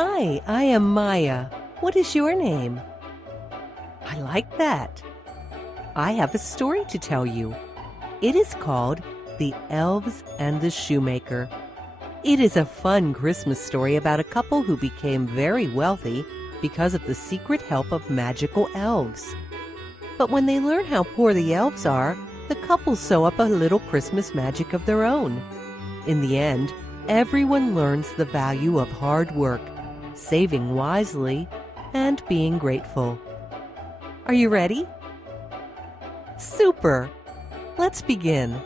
Hi, I am Maya. What is your name? I like that. I have a story to tell you. It is called The Elves and the Shoemaker. It is a fun Christmas story about a couple who became very wealthy because of the secret help of magical elves. But when they learn how poor the elves are, the couple sew up a little Christmas magic of their own. In the end, everyone learns the value of hard work, saving wisely, and being grateful. Are you ready? Super! Let's begin.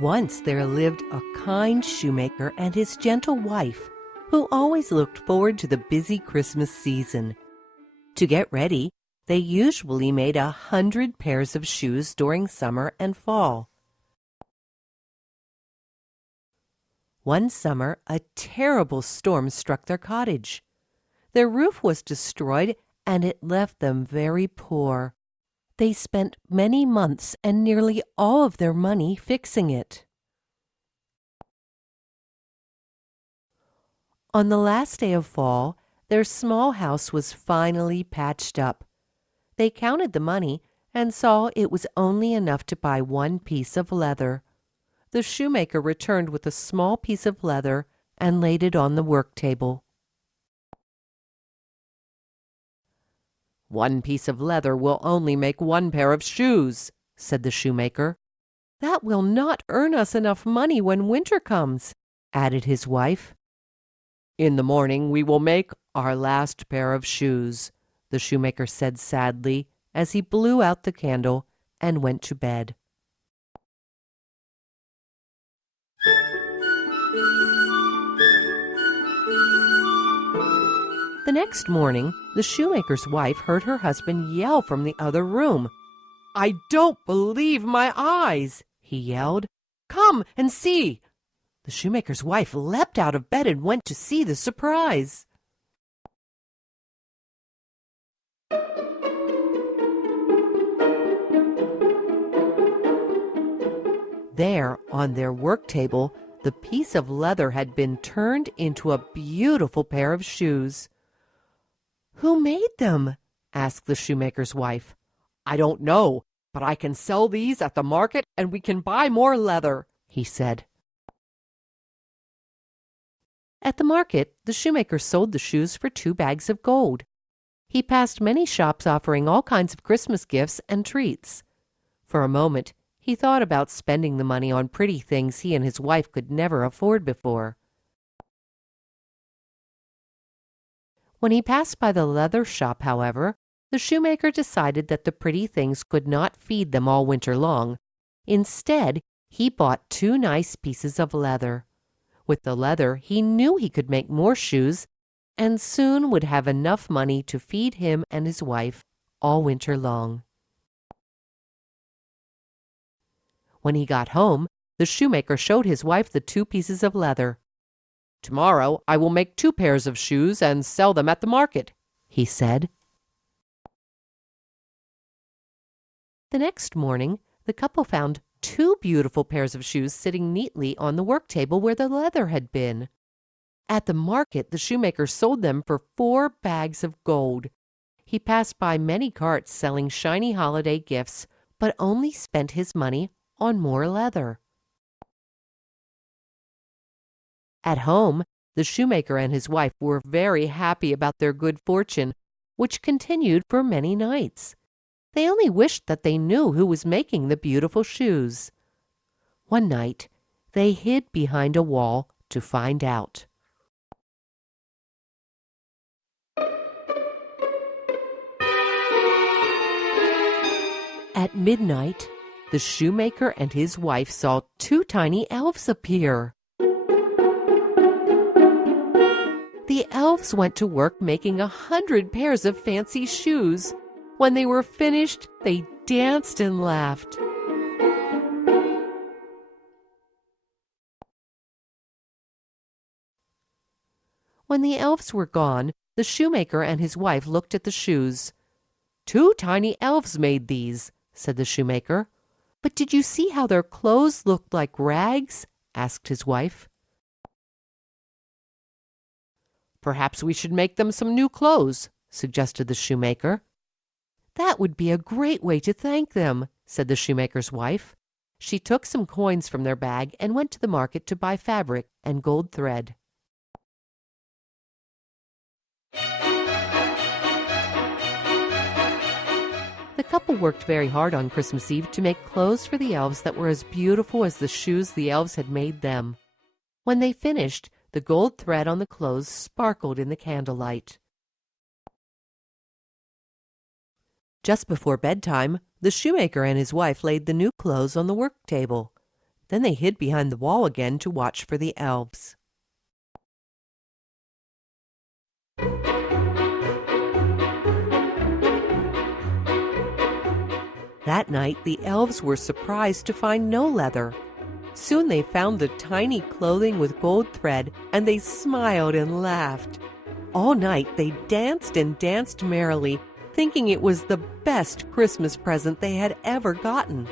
Once there lived a kind shoemaker and his gentle wife, who always looked forward to the busy Christmas season. To get ready, they usually made 100 pairs of shoes during summer and fall. One summer, a terrible storm struck their cottage. Their roof was destroyed, and it left them very poor. They spent many months and nearly all of their money fixing it. On the last day of fall, their small house was finally patched up. They counted the money and saw it was only enough to buy one piece of leather. The shoemaker returned with a small piece of leather and laid it on the work table. "One piece of leather will only make one pair of shoes," said the shoemaker. "That will not earn us enough money when winter comes," added his wife. "In the morning we will make our last pair of shoes," the shoemaker said sadly as he blew out the candle and went to bed. The next morning, the shoemaker's wife heard her husband yell from the other room. "I don't believe my eyes!" he yelled. "Come and see!" The shoemaker's wife leapt out of bed and went to see the surprise. There, on their work table, the piece of leather had been turned into a beautiful pair of shoes. "Who made them?" asked the shoemaker's wife. "I don't know, but I can sell these at the market and we can buy more leather," he said. At the market, the shoemaker sold the shoes for 2 bags of gold. He passed many shops offering all kinds of Christmas gifts and treats. For a moment, he thought about spending the money on pretty things he and his wife could never afford before. When he passed by the leather shop, however, the shoemaker decided that the pretty things could not feed them all winter long. Instead, he bought 2 nice pieces of leather. With the leather, he knew he could make more shoes and soon would have enough money to feed him and his wife all winter long. When he got home, the shoemaker showed his wife the 2 pieces of leather. "Tomorrow I will make 2 pairs of shoes and sell them at the market," he said. The next morning, the couple found 2 beautiful pairs of shoes sitting neatly on the work table where the leather had been. At the market, the shoemaker sold them for 4 bags of gold. He passed by many carts selling shiny holiday gifts, but only spent his money on more leather. At home, the shoemaker and his wife were very happy about their good fortune, which continued for many nights. They only wished that they knew who was making the beautiful shoes. One night, they hid behind a wall to find out. At midnight, the shoemaker and his wife saw 2 tiny elves appear. The elves went to work making 100 pairs of fancy shoes. When they were finished, they danced and laughed. When the elves were gone, the shoemaker and his wife looked at the shoes. "Two tiny elves made these," said the shoemaker. "But did you see how their clothes looked like rags?" asked his wife. "Perhaps we should make them some new clothes," suggested the shoemaker. "That would be a great way to thank them," said the shoemaker's wife. She took some coins from their bag and went to the market to buy fabric and gold thread. The couple worked very hard on Christmas Eve to make clothes for the elves that were as beautiful as the shoes the elves had made them. When they finished, the gold thread on the clothes sparkled in the candlelight. Just before bedtime, the shoemaker and his wife laid the new clothes on the work table. Then they hid behind the wall again to watch for the elves. That night, the elves were surprised to find no leather. Soon they found the tiny clothing with gold thread, and they smiled and laughed. All night they danced and danced merrily, thinking it was the best Christmas present they had ever gotten.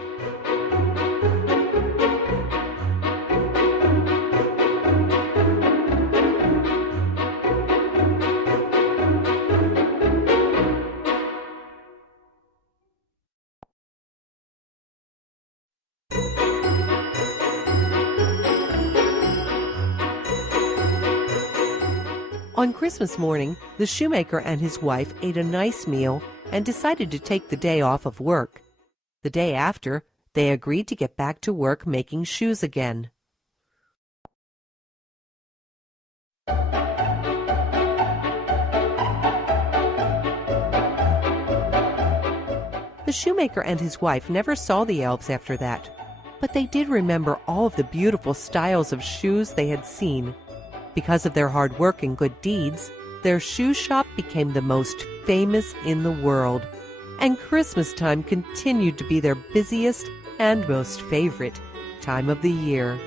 On Christmas morning, the shoemaker and his wife ate a nice meal and decided to take the day off of work. The day after, they agreed to get back to work making shoes again. The shoemaker and his wife never saw the elves after that, but they did remember all of the beautiful styles of shoes they had seen. Because of their hard work and good deeds, their shoe shop became the most famous in the world, and Christmas time continued to be their busiest and most favorite time of the year.